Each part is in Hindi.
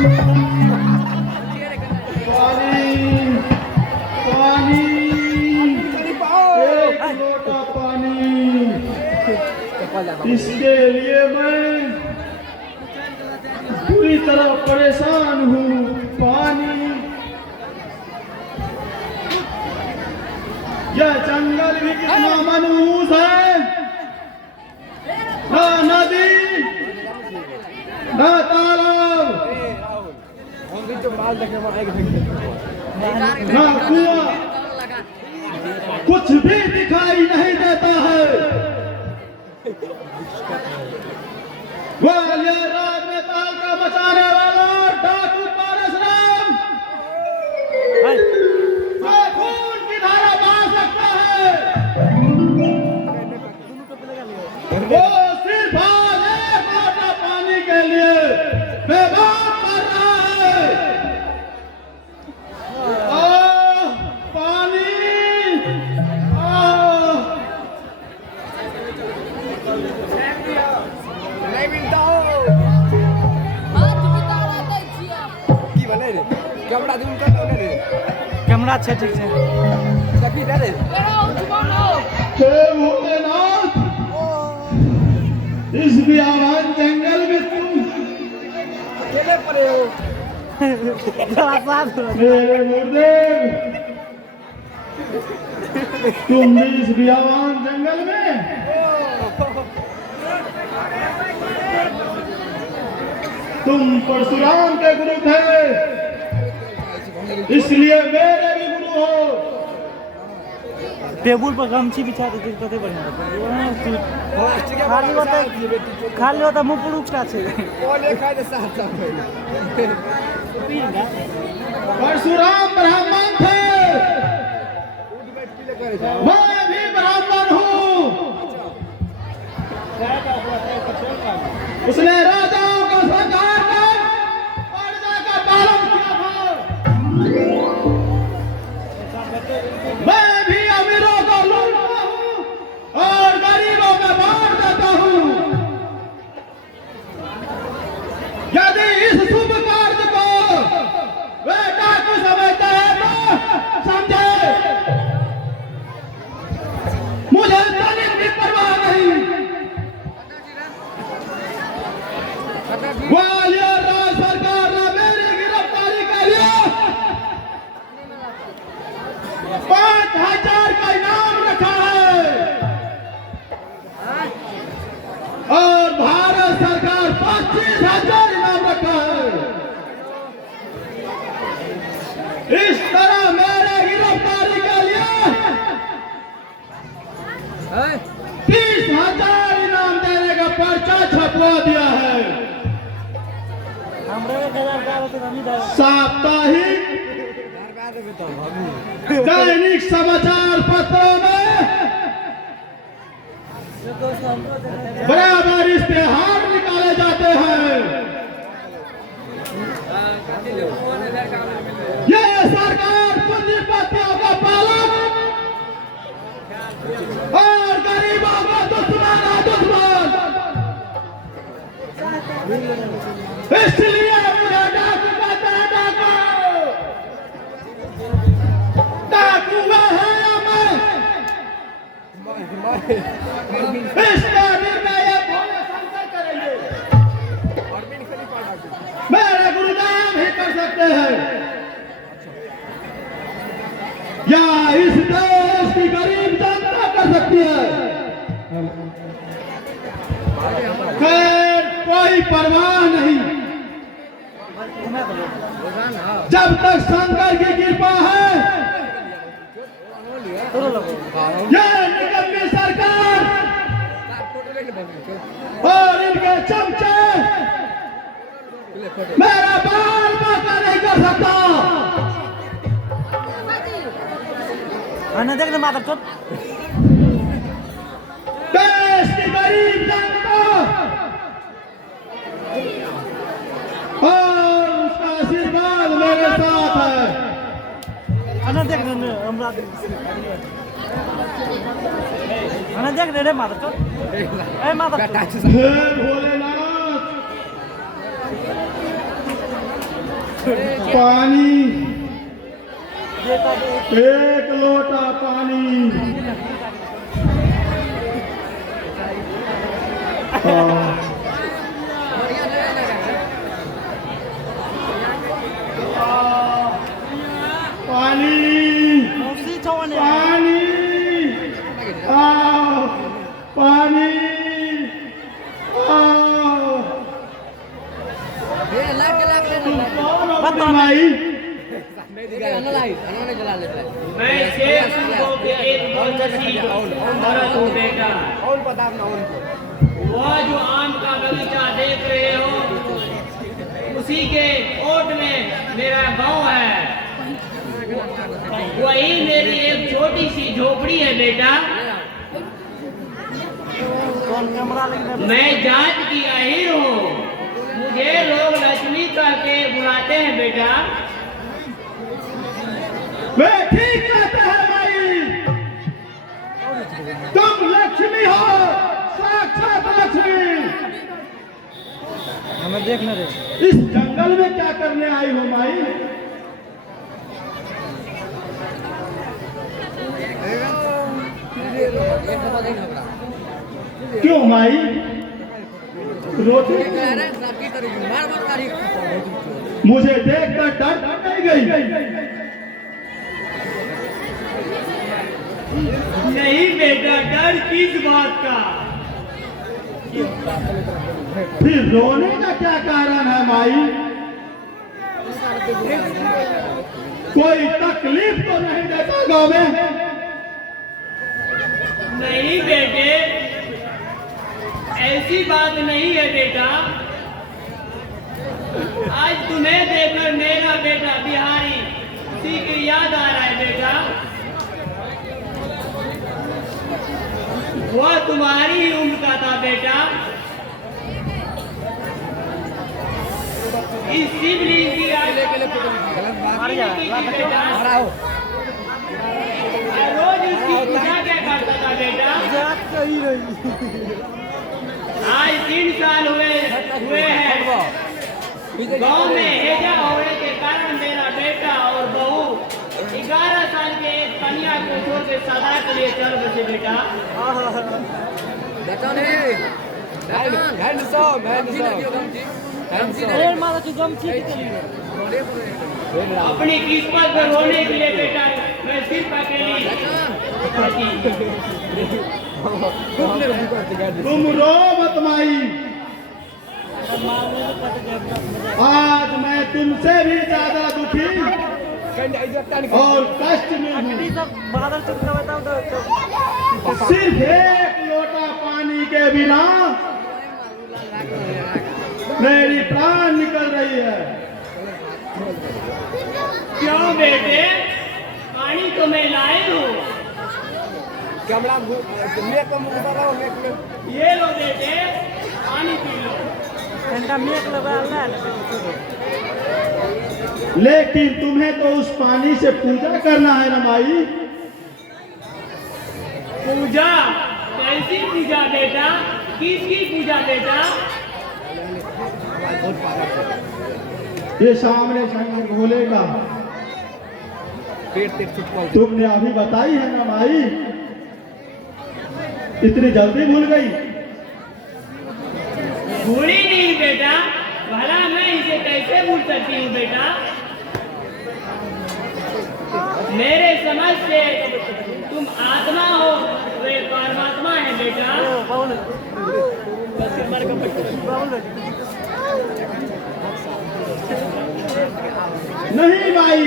पानी पानी, एक लोटा पानी, इसके लिए मैं पूरी तरह परेशान हूँ। पानी, यह जंगल भी कितना मनहूस है, ना नदी ना तालाब ना कुआं, कुछ भी दिखाई नहीं देता है। ग्वालियर राज में तहलका मचाने वाला डाकू परशुराम जो खून की धारा बहा सकता है, वो सिर्फ आज एक लोटा पानी के लिए बेबाक कर रहा है। पानी, कैमरा अच्छा ठीक से भोलेनाथ, इस बियावान जंगल में तुम अकेले पड़े हो। मेरे गुरुदेव, तुम भी इस बियावान जंगल में तुम परशुराम के गुरु थे, इसलिए मेरे भी गुरु हो। टेबुल पर गमछी बिछा देते कते बढ़िया खाली होता मुँह पुरुष का छे परशुराम ब्राह्मण थे, मैं भी ब्राह्मण हूँ। उसने राजाओं का संहार कर प्रजा का पालन किया था। मैं भी अमीरों को लूटता हूँ और गरीबों में बांट देता हूँ। यदि इस शुभ कार्य को वे डाकू समझते हैं तो समझे, मुझे तनिक भी परवाह नहीं। ग्वालियर राज्य सरकार ने मेरी गिरफ्तारी के लिए 5,000 का इनाम रखा है और भारत सरकार 25,000 इनाम रखा है। इस तरह मेरे गिरफ्तारी के लिए 30,000 इनाम देने का पर्चा छपवा दिया है। साप्ताहिक दैनिक समाचार पत्रों में बराबर इश्तेहार निकाले जाते हैं। ये सरकार पूंजीपतियों का पालक और गरीबों का दुश्मन है, दुश्मन। इसलिए मुझे डाकू कहते हैं, डाकू। डाकू वह है या मैं? इसका निर्णय ये भोले शंकर करेंगे, मेरे गुरुदेव ही कर सकते हैं, या इस देश की गरीब जनता कर सकती है। खैर कोई परवाह नहीं, जब तक शंकर की कृपा है, ये निकम्मी सरकार और इनके चमचे मेरा बाल बाका नहीं कर सकता। देख माता चुप देश की गरीब जनता और उसका आशीर्वाद मेरे साथ है। देख रे माता चुप माता हे भोलेनाथ, पानी, देता दे। 1 लोटा पानी। पानी, मौसी चौवन है। पानी, पानी, कौन हो अपनी माई? मैं शेर को के एक मुंशी औरत हूँ बेटा। वह जो आम का बगीचा देख रहे हो, उसी के ओट में मेरा गांव है। वही मेरी एक छोटी सी झोपड़ी है बेटा। कौन कैमरा लेके मैं जात की अहीर हूँ। मुझे लोग लक्ष्मी कह के बुलाते हैं बेटा। वे ठीक कहते हैं भाई, तुम लक्ष्मी हो, साक्षात लक्ष्मी। हमें देखने दे। इस जंगल में क्या करने आई हो माई? क्यों माई रोती? मुझे देखकर डर नहीं गई? नहीं बेटा, डर किस बात का? फिर रोने का क्या कारण है माई? कोई तकलीफ तो नहीं देता गाँव में? नहीं बेटे, ऐसी बात नहीं है बेटा। आज तुम्हें देखकर मेरा बेटा बिहारी उसी की याद आ रहा है बेटा। वह तुम्हारी ही उम्र का था बेटा। इस शिवलिंग की मार जा, बेटा रोज उसकी पूजा क्या करता था बेटा। जात कही रही। आज 3 साल हुए हैं। गांव में हेजा होने के कारण मेरा बेटा और बहू 11 साल के एक कन्या को छोड़ के सदा के लिए चल बसे बेटा। अरे मारा तू गमछी निकली। अपनी किस्मत पर रोने के लिए बेटा मैं सिर्फ अकेली। तुम रो मत माई, आज मैं तुमसे भी ज्यादा दुखी और कष्ट में हूँ। सब बादल चुप कर बताओ तो सिर्फ 1 लोटा पानी के बिना मेरी प्राण निकल रही है। क्यों बेटे, पानी तो मैं लाए हूँ। ये लो बेटे, पानी पी लो। घंटा मेक लगा ना। लेकिन तुम्हें तो उस पानी से पूजा करना है ना माई? पूजा? कैसी पूजा बेटा? किसकी पूजा बेटा? ये सामने शंकर भोले का तुमने अभी बताई है ना माई? इतनी जल्दी भूल गई? भूली नहीं बेटा, भला मैं इसे कैसे भूल सकती हूँ बेटा। मेरे समझ से तुम आत्मा हो, वे परमात्मा है बेटा। नहीं माई,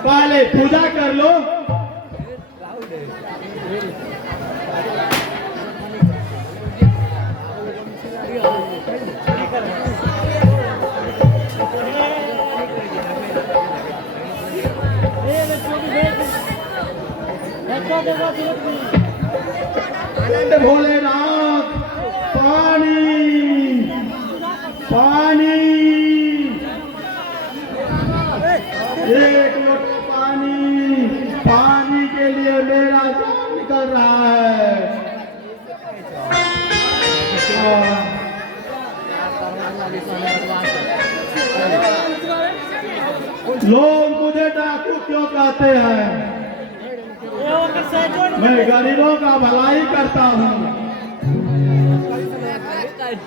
पहले पूजा कर लो। आनंद भोलेनाथ, पानी पानी, 1 लोटा पानी, पानी के लिए मेरा जान निकल रहा है। लोग मुझे डाकू क्यों कहते हैं? ये ओकर साइड मैं गरीबों का भलाई करता हूँ।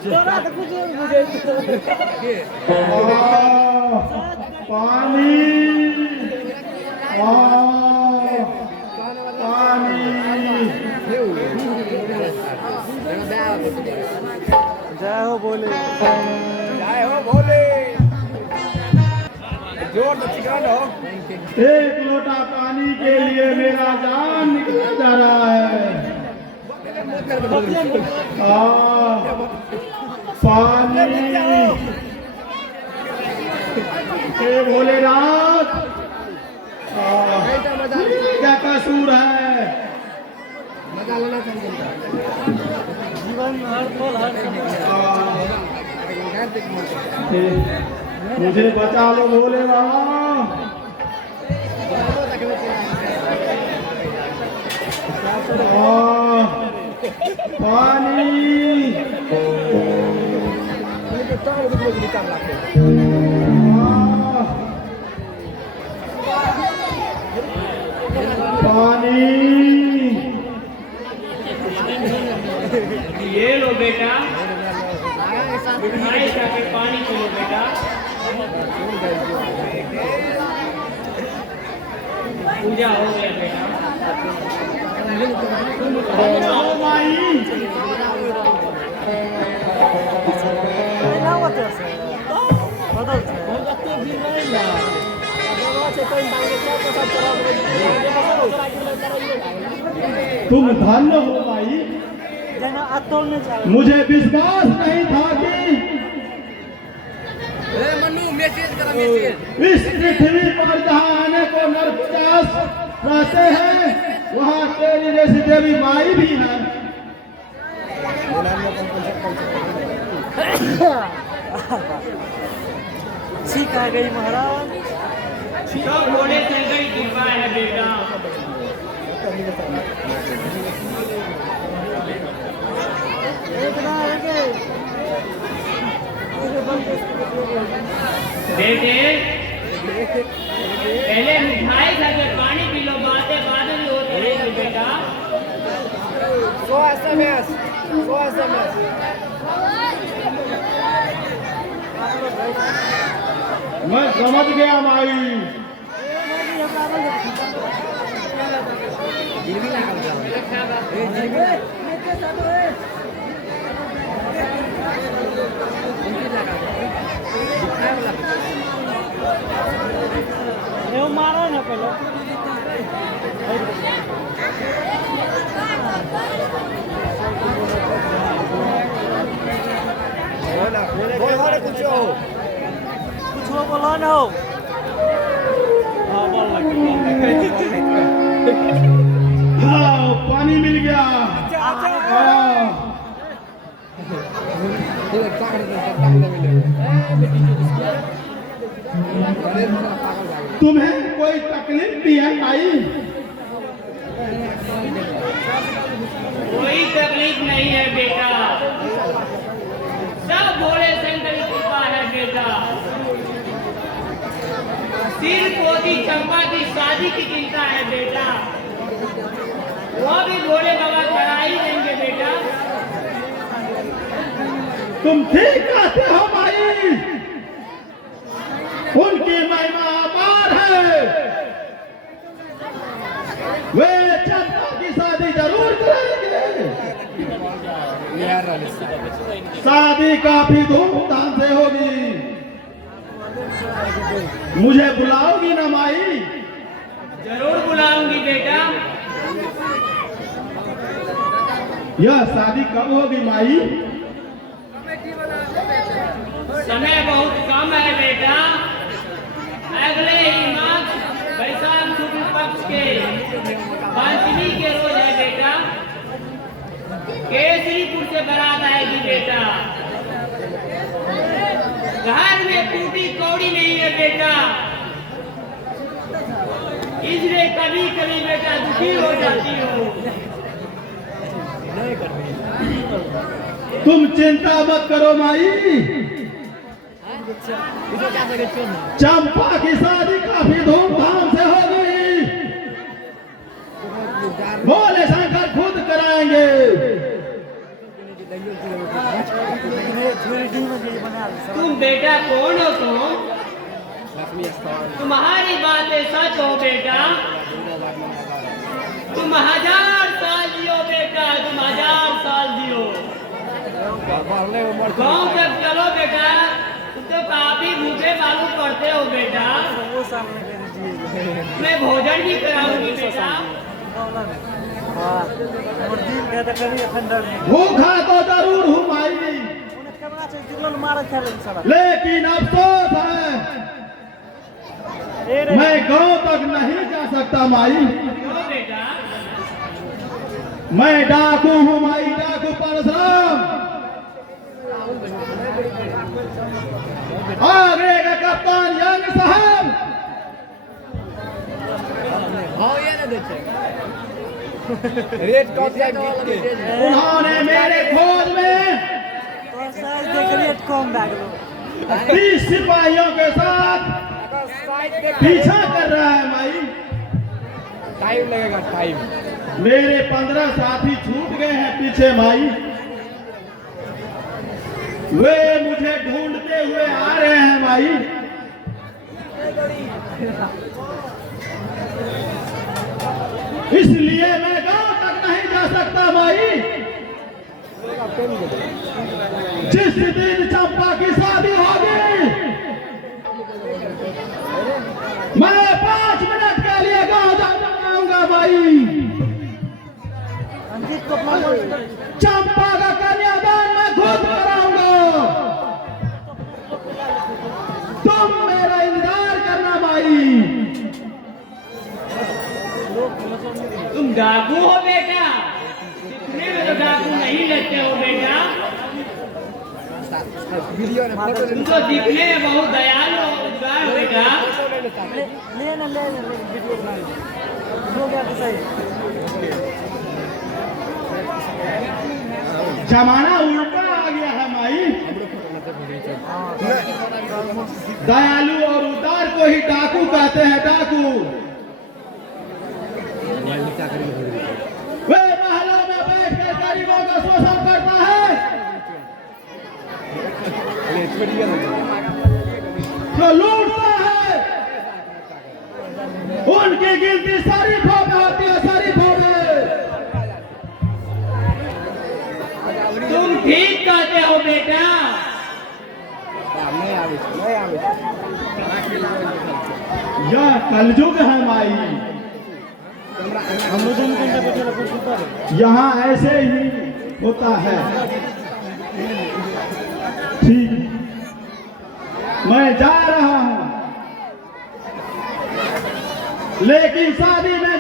तोरा तो कुछ नहीं बुझे पानी पानी जय हो बोले जोर तो चिकन हो। एक लोटा पानी के लिए मेरा जान निकल जा रहा है। पानी हे भोलेनाथ, क्या कसूर है? जीवन हर पल मुझे बचा लो भोले बाबा। पानी पानी ये लो बेटा, मिठाई खा के पानी पी लो बेटा। पूजा हो गया बेटा। ओ माई, ना होते से बदल से हम जत्ते भी नहीं ना से कोई मांगे तो सब चला तुम धन्य हो माई। जना अतोल में जाओ। मुझे विश्वास नहीं था कि मनु मैसेज करा मैसेज। इस पृथ्वी पर जहाँ आने को नरपिशाच रहते हैं, वहाँ तेरी जैसी देवी माई भी है। ठीक आ गई महाराज। सब भोले शंकर की कृपा है बेटा। इतना है कि बेटे पहले मिठाई खा के पानी पी लो, बातें बाद में होती रहेगी बेटा। 100 SMS 100 SMS। मैं समझ गया माई। ये मारो ना पहले। बोल कुछ हो। कुछ हो बोला ना हो। हाँ बोल हाँ, पानी मिल गया। हाँ। तुम्हें कोई तकलीफ भी है माई? कोई तकलीफ नहीं है बेटा, सब भोले शंकर की कृपा है बेटा। सिर पोती चंपा की शादी की चिंता है बेटा, वो भी भोले बाबा करा ही देंगे बेटा। तुम ठीक कहते हो माई। उनकी महिमा अपार है। वे चंपा की शादी जरूर करेंगे। शादी काफी धूमधाम से होगी। मुझे बुलाओगी ना माई? जरूर बुलाऊंगी बेटा। यह शादी कब होगी माई? समय बहुत कम है बेटा, अगले ही मास वैशाख शुक्ल पक्ष के पंचमी के रोज है बेटा। केसरीपुर से बारात आएगी बेटा। घर में टूटी कौड़ी नहीं है बेटा, इसलिए कभी कभी बेटा दुखी हो जाती हो। तुम चिंता मत करो माई। चंपा की शादी काफी धूमधाम से हो गई। भोले शंकर खुद कराएंगे। तुम बेटा कौन हो तुम? तुम्हारी बातें सच हो बेटा। तुम 1000 साल जियो बेटा, तुम 1000 साल जियो। गाँव तक चलो बेटा, तुम तो काफी भूखे मालूम पड़ते हो बेटा। मैं भोजन भी कराऊंगी बेटा। भूखा तो जरूर हूँ माई, लेकिन अफसोस है मैं गांव तक नहीं जा सकता माई। क्यों बेटा? मैं डाकू हूँ माई, डाकू परशुराम। आगे का कप्तान यंग साहब उन्होंने मेरे खोज में 30 सिपाहियों के साथ पीछा कर रहा है माई। टाइम लगेगा टाइम। मेरे 15 साथी छूट गए हैं पीछे माई। वे मुझे ढूंढते हुए आ रहे हैं माई। इसलिए मैं गांव तक नहीं जा सकता माई। जिस दिन चंपा की शादी होगी, मैं 5 मिनट के लिए गांव जाऊंगा माई। चंपा का कन्यादान मैं खुद कराऊंगा। तुम मेरा इंतजार करना माई। तुम डाकू हो बेटा? दिखने में तो डाकू नहीं लगते हो बेटा। तुम तो दिखने में बहुत दयालु हो उदार हो बेटा। जमाना उल्टा आ गया है माई। दयालु और उदार को ही डाकू कहते हैं। डाकू वे महलों में बैठकर गरीबों का शोषण करता है, जो लूटता है। उनकी गिनती शरीफों में होती है, शरीफों में। तुम ठीक कहते हो बेटा। यह कलयुग है माई। यहाँ ऐसे ही होता है। ठीक, मैं जा रहा हूँ, लेकिन शादी में